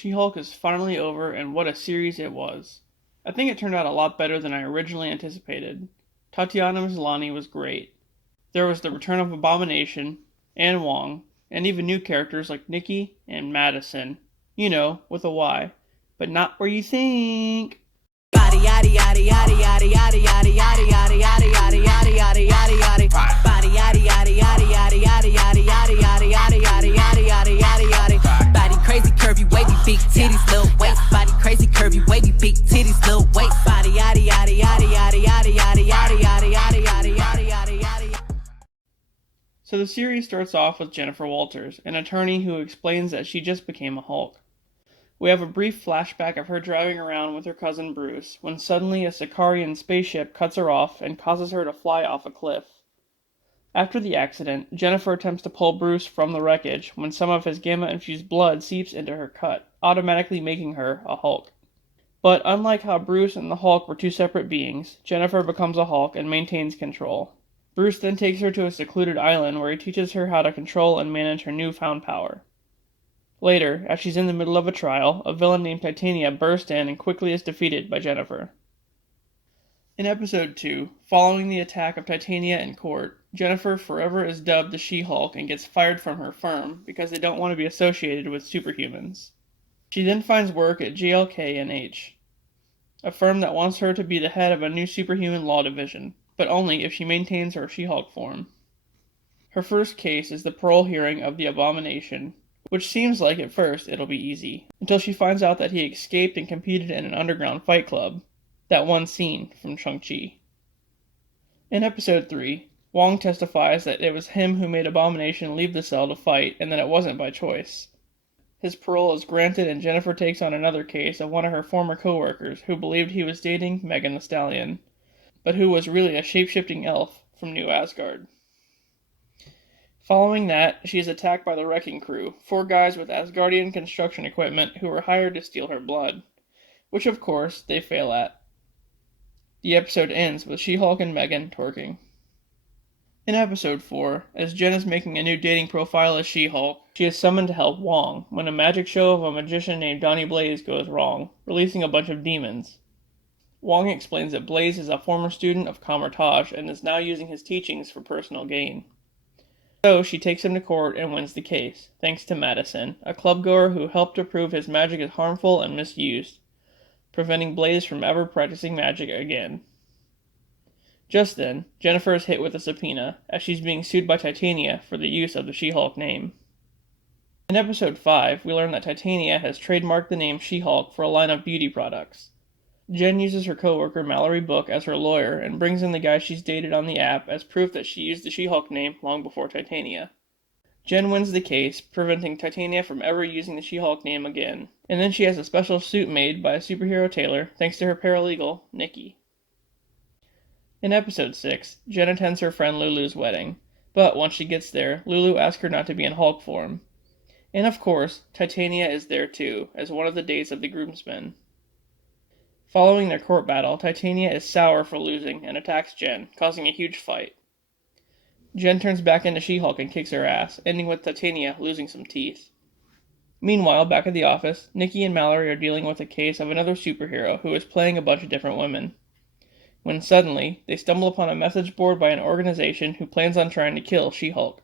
She-Hulk is finally over, and what a series it was. I think it turned out a lot better than I originally anticipated. Tatiana Maslany was great. There was the return of Abomination, and Wong, and even new characters like Nikki and Madison. You know, with a Y. But not where you think. Body yaddy yaddy yaddy yaddy yaddy yaddy yaddy yaddy yaddy yaddy yaddy yaddy yaddy yaddy. Body yaddy yaddy yaddy yaddy yaddy yaddy yaddy yaddy yaddy yaddy yaddy yaddy yaddy yaddy. Body crazy curvy wavy big titties little waist. Body crazy curvy wavy big titties little waist. Body yaddy yaddy yaddy yaddy yaddy yaddy yaddy yaddy yaddy yaddy yaddy yaddy yaddy. So the series starts off with Jennifer Walters, an attorney who explains that she just became a Hulk. We have a brief flashback of her driving around with her cousin Bruce, when suddenly a Sicarian spaceship cuts her off and causes her to fly off a cliff. After the accident, Jennifer attempts to pull Bruce from the wreckage when some of his gamma-infused blood seeps into her cut, automatically making her a Hulk. But unlike how Bruce and the Hulk were two separate beings, Jennifer becomes a Hulk and maintains control. Bruce then takes her to a secluded island where he teaches her how to control and manage her newfound power. Later, as she's in the middle of a trial, a villain named Titania bursts in and quickly is defeated by Jennifer. In Episode 2, following the attack of Titania in court, Jennifer forever is dubbed the She-Hulk and gets fired from her firm because they don't want to be associated with superhumans. She then finds work at GLK&H, a firm that wants her to be the head of a new superhuman law division, but only if she maintains her She-Hulk form. Her first case is the parole hearing of the Abomination, which seems like at first it'll be easy, until she finds out that he escaped and competed in an underground fight club, that one scene from Shang-Chi. In Episode 3, Wong testifies that it was him who made Abomination leave the cell to fight and that it wasn't by choice. His parole is granted and Jennifer takes on another case of one of her former co-workers who believed he was dating Megan Thee Stallion, but who was really a shape-shifting elf from New Asgard. Following that, she is attacked by the Wrecking Crew, 4 guys with Asgardian construction equipment who were hired to steal her blood, which of course they fail at. The episode ends with She-Hulk and Megan twerking. In Episode 4, as Jen is making a new dating profile as She-Hulk, she is summoned to help Wong when a magic show of a magician named Donnie Blaze goes wrong, releasing a bunch of demons. Wong explains that Blaze is a former student of Kamar-Taj and is now using his teachings for personal gain. So she takes him to court and wins the case, thanks to Madison, a clubgoer who helped to prove his magic is harmful and misused, preventing Blaze from ever practicing magic again. Just then, Jennifer is hit with a subpoena, as she's being sued by Titania for the use of the She-Hulk name. In Episode 5, we learn that Titania has trademarked the name She-Hulk for a line of beauty products. Jen uses her coworker Mallory Book as her lawyer and brings in the guy she's dated on the app as proof that she used the She-Hulk name long before Titania. Jen wins the case, preventing Titania from ever using the She-Hulk name again, and then she has a special suit made by a superhero tailor thanks to her paralegal, Nikki. In Episode 6, Jen attends her friend Lulu's wedding, but once she gets there, Lulu asks her not to be in Hulk form. And of course, Titania is there too, as one of the dates of the groomsmen. Following their court battle, Titania is sour for losing and attacks Jen, causing a huge fight. Jen turns back into She-Hulk and kicks her ass, ending with Titania losing some teeth. Meanwhile, back at the office, Nikki and Mallory are dealing with a case of another superhero who is playing a bunch of different women. When suddenly, they stumble upon a message board by an organization who plans on trying to kill She-Hulk.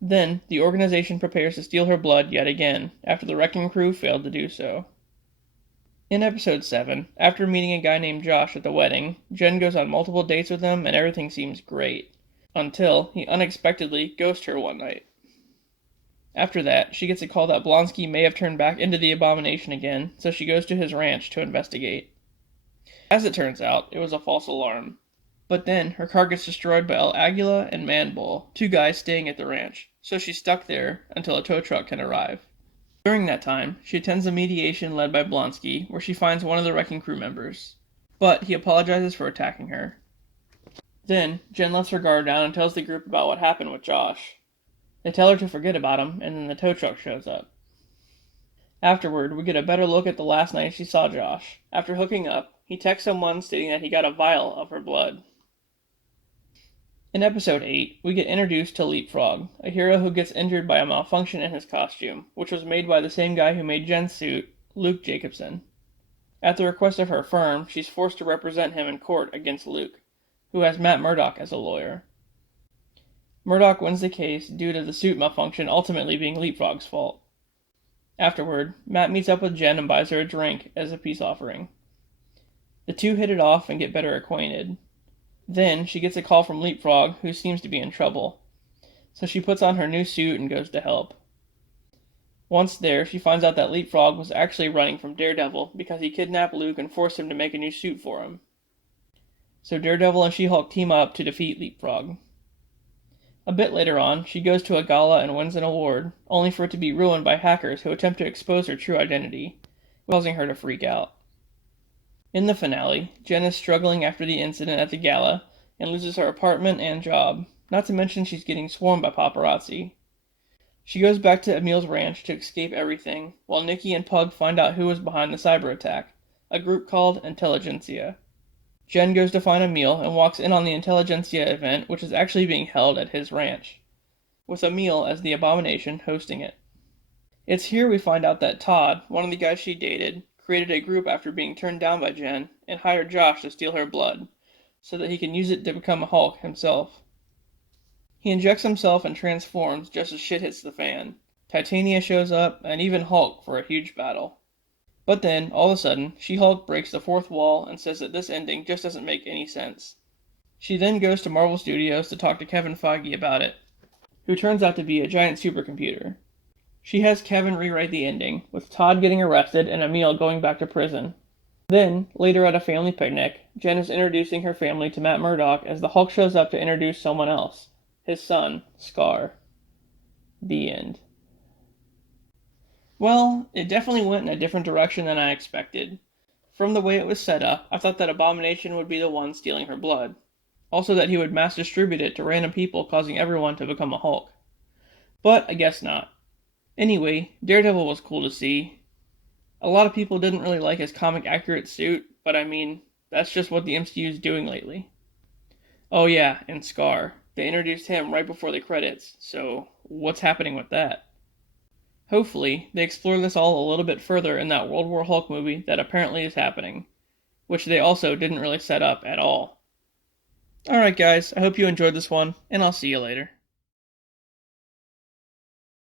Then, the organization prepares to steal her blood yet again, after the Wrecking Crew failed to do so. In Episode 7, after meeting a guy named Josh at the wedding, Jen goes on multiple dates with him and everything seems great, until he unexpectedly ghosts her one night. After that, she gets a call that Blonsky may have turned back into the Abomination again, so she goes to his ranch to investigate. As it turns out, it was a false alarm. But then, her car gets destroyed by El Aguila and Manbull, 2 guys staying at the ranch, so she's stuck there until a tow truck can arrive. During that time, she attends a mediation led by Blonsky, where she finds one of the Wrecking Crew members. But he apologizes for attacking her. Then, Jen lets her guard down and tells the group about what happened with Josh. They tell her to forget about him, and then the tow truck shows up. Afterward, we get a better look at the last night she saw Josh. After hooking up, he texts someone stating that he got a vial of her blood. In episode 8, we get introduced to Leapfrog, a hero who gets injured by a malfunction in his costume, which was made by the same guy who made Jen's suit, Luke Jacobson. At the request of her firm, she's forced to represent him in court against Luke, who has Matt Murdock as a lawyer. Murdock wins the case due to the suit malfunction ultimately being Leapfrog's fault. Afterward, Matt meets up with Jen and buys her a drink as a peace offering. The two hit it off and get better acquainted. Then, she gets a call from Leapfrog, who seems to be in trouble. So she puts on her new suit and goes to help. Once there, she finds out that Leapfrog was actually running from Daredevil because he kidnapped Luke and forced him to make a new suit for him. So Daredevil and She-Hulk team up to defeat Leapfrog. A bit later on, she goes to a gala and wins an award, only for it to be ruined by hackers who attempt to expose her true identity, causing her to freak out. In the finale, Jen is struggling after the incident at the gala and loses her apartment and job, not to mention she's getting swarmed by paparazzi. She goes back to Emil's ranch to escape everything, while Nikki and Pug find out who was behind the cyber attack, a group called Intelligentsia. Jen goes to find Emil and walks in on the Intelligentsia event, which is actually being held at his ranch, with Emil as the Abomination hosting it. It's here we find out that Todd, one of the guys she dated, created a group after being turned down by Jen and hired Josh to steal her blood, so that he can use it to become a Hulk himself. He injects himself and transforms just as shit hits the fan. Titania shows up, and even Hulk for a huge battle. But then, all of a sudden, She-Hulk breaks the fourth wall and says that this ending just doesn't make any sense. She then goes to Marvel Studios to talk to Kevin Feige about it, who turns out to be a giant supercomputer. She has Kevin rewrite the ending, with Todd getting arrested and Emil going back to prison. Then, later at a family picnic, Jen is introducing her family to Matt Murdock as the Hulk shows up to introduce someone else, his son, Scar. The end. Well, it definitely went in a different direction than I expected. From the way it was set up, I thought that Abomination would be the one stealing her blood. Also that he would mass distribute it to random people, causing everyone to become a Hulk. But I guess not. Anyway, Daredevil was cool to see. A lot of people didn't really like his comic accurate suit, but I mean, that's just what the MCU is doing lately. Oh yeah, and Scar. They introduced him right before the credits, so what's happening with that? Hopefully, they explore this all a little bit further in that World War Hulk movie that apparently is happening, which they also didn't really set up at all. Alright guys, I hope you enjoyed this one, and I'll see you later.